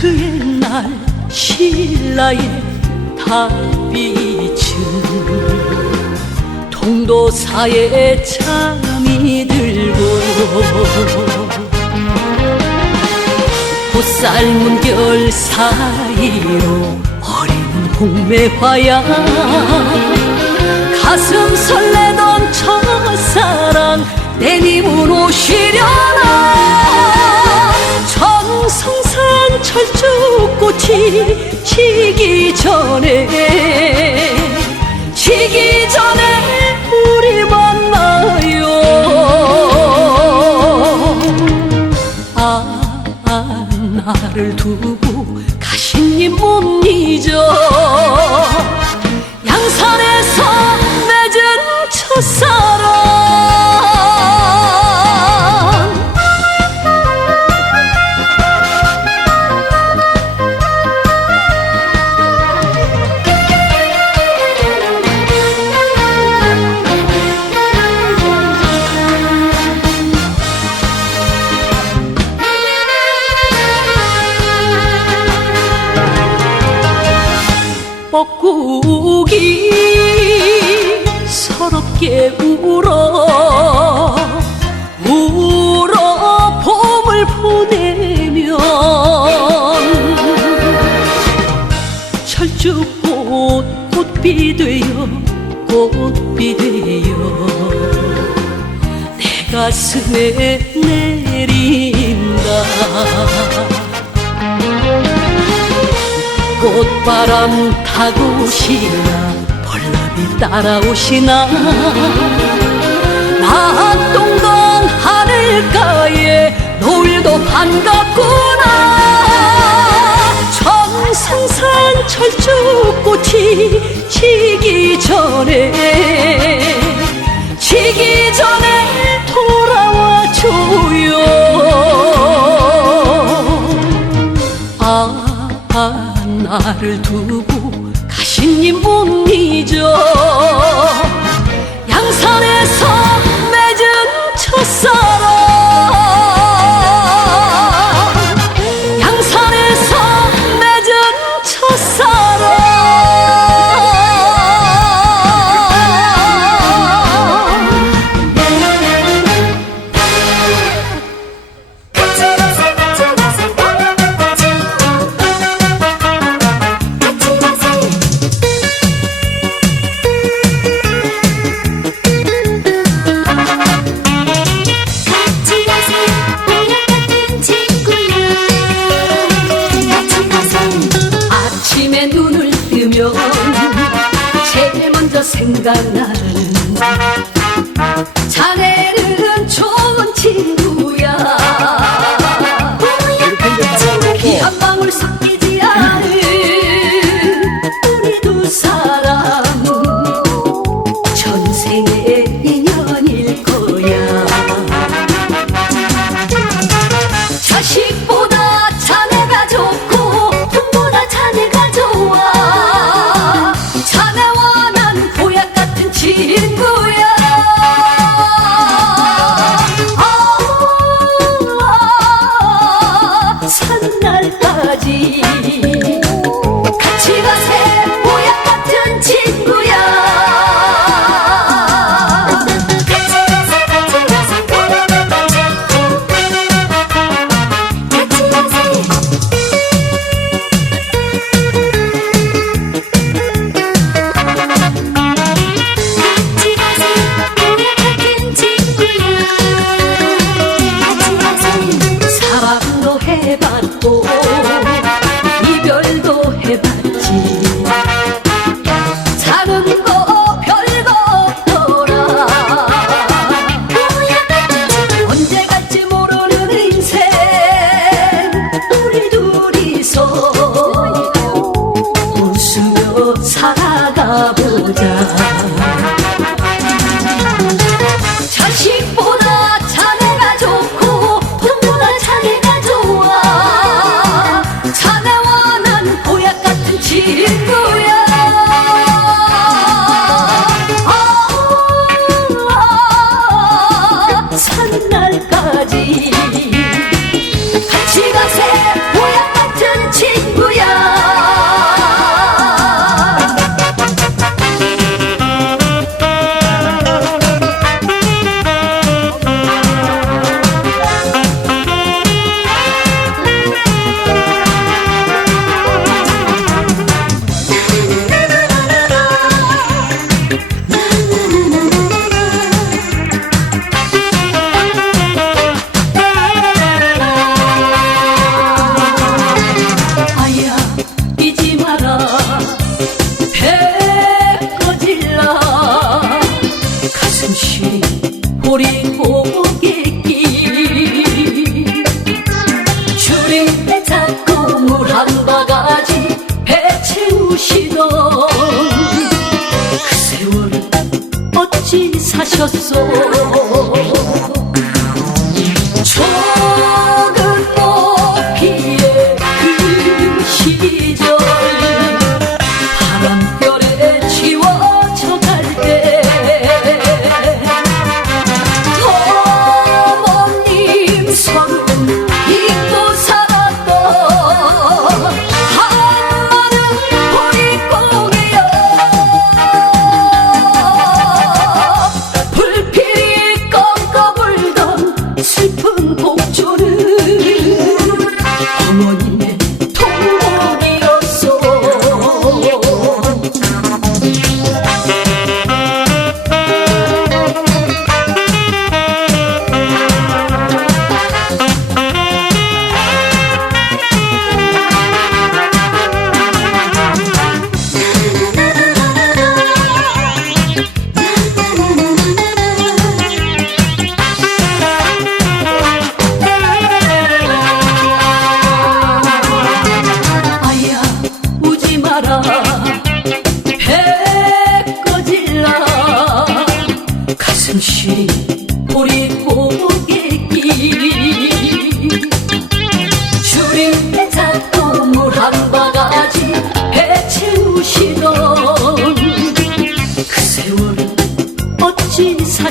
그 옛날 신라의 달빛은 동도사에 잠이 들고 곧삶은 결 사이로 어린 홍매화야 가슴 설레던 첫사랑 내님은 오시려나 철쭉꽃이 지기 전에 지기 전에 우리 만나요. 아, 아 나를 두고 가신 님못 잊어 뻐꾸기 서럽게 울어 울어 봄을 보내면 철쭉꽃 꽃비 되어 꽃비 되어 내 가슴에 내린다 바람 타고 오시나 벌나비 따라오시나? 나동강 하늘가에 노을도 반갑구나. 천성산 철쭉꽃이 지기 전에 지기 전에 돌아와 줘 나를 두고 가신 님 못 잊어 양산에서 맺은 첫사 생각나는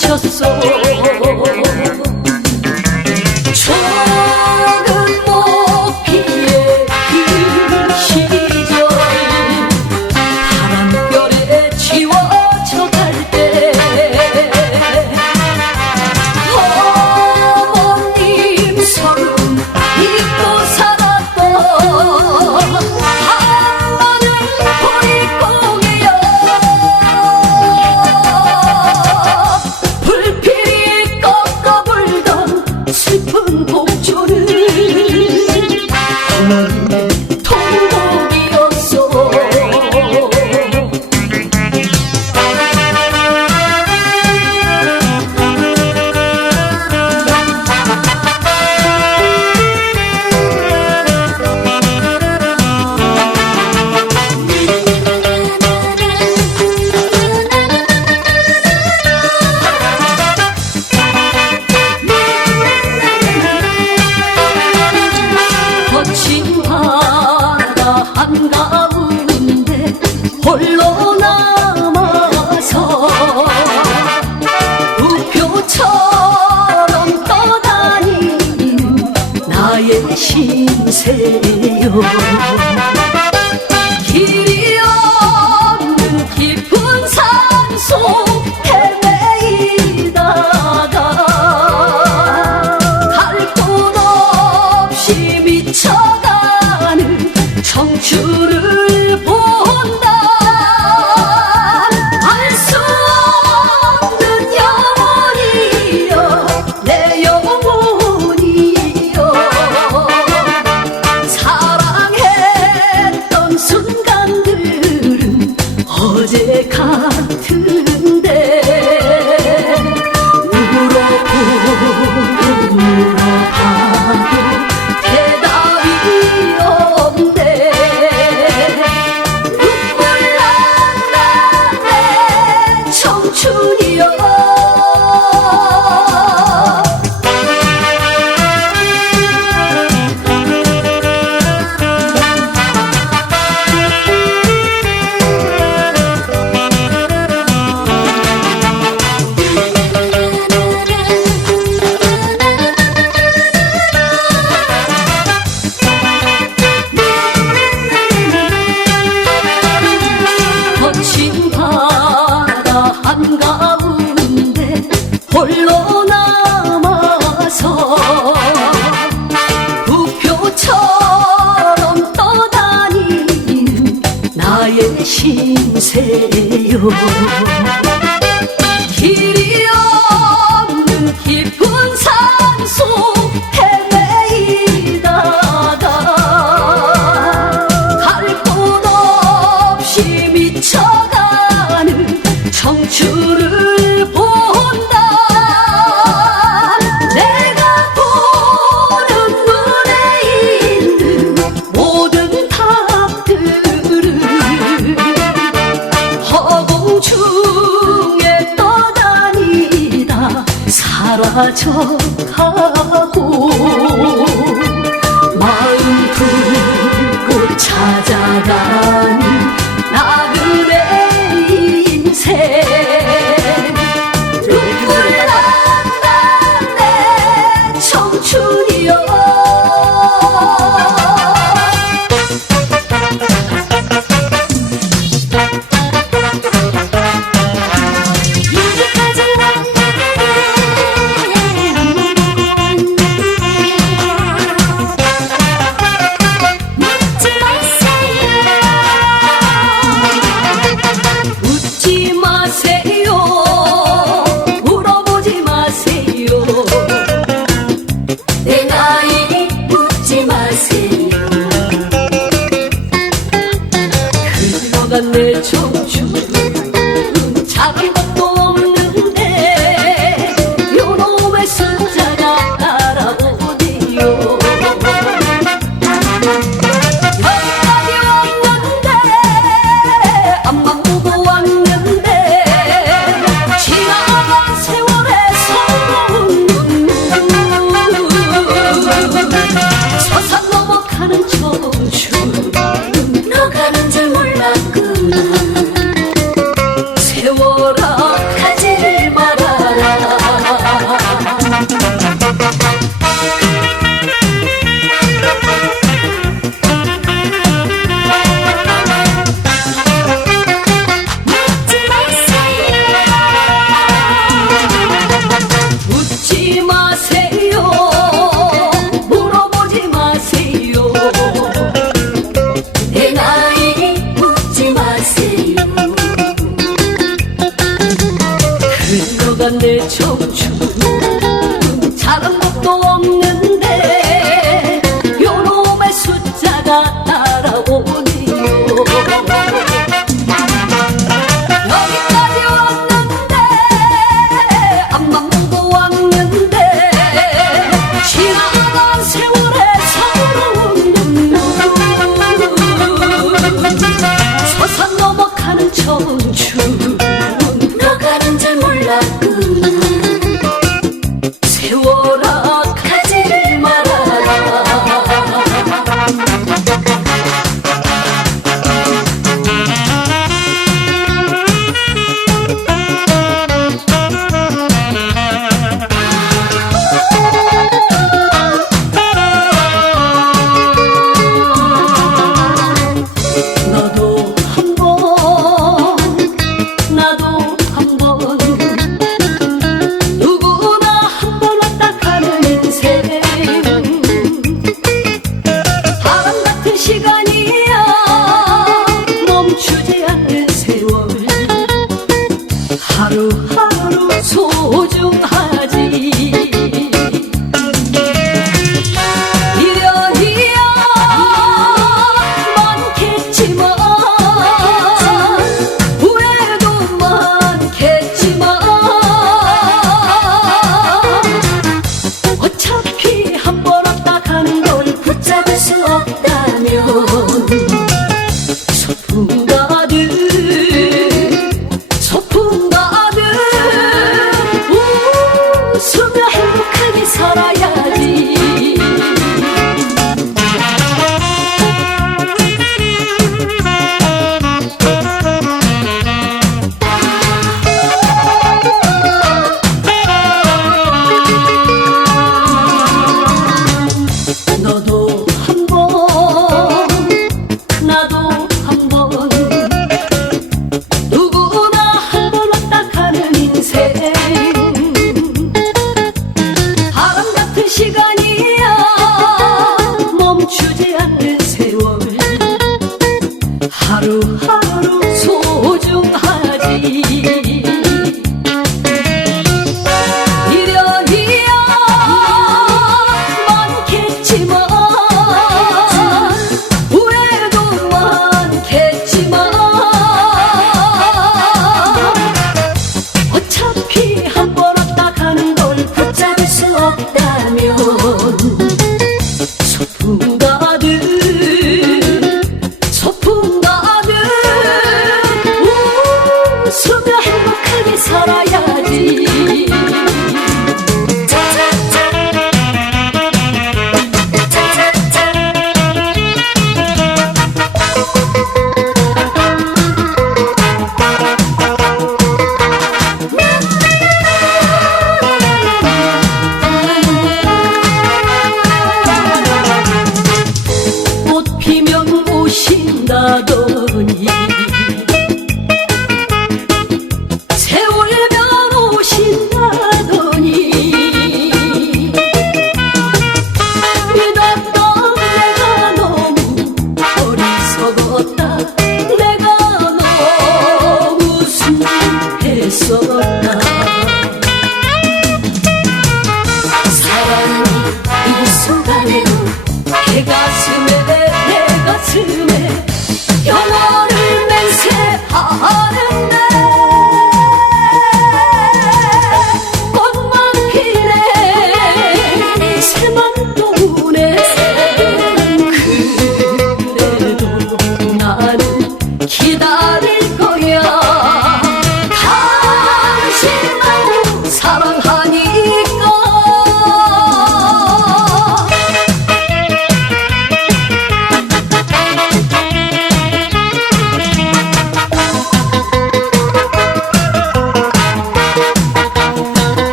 Just precioso. 신 신세요. 길이 사적하고 마음 품고 찾아가.